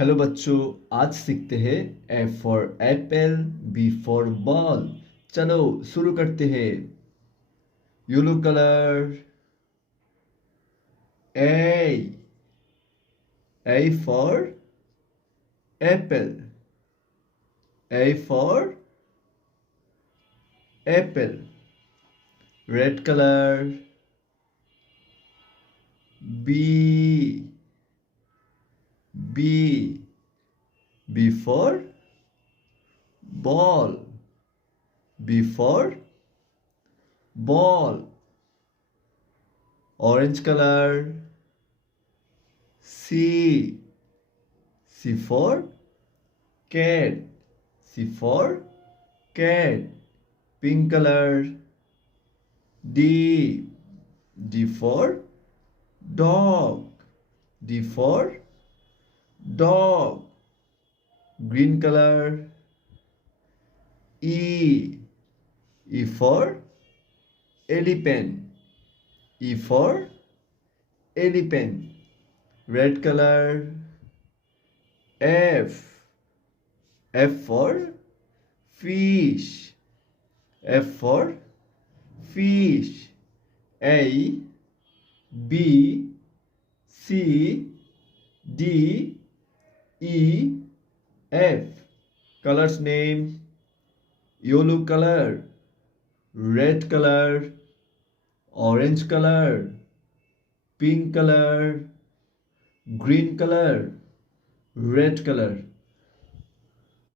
Hello बच्चों, आज सीखते हैं A for apple, B for ball. चलो शुरू करते हैं। Yellow colour A for apple, A for apple. Red colour B, B, B for ball, B for ball. Orange color C, C for cat, C for cat. Pink color D, D for dog, D for dog. Green color E, E for elephant, E for elephant. Red color F, F for fish, F for fish. A, B, C, D, E, F. Colors name: yellow color, red color, orange color, pink color, green color, red color.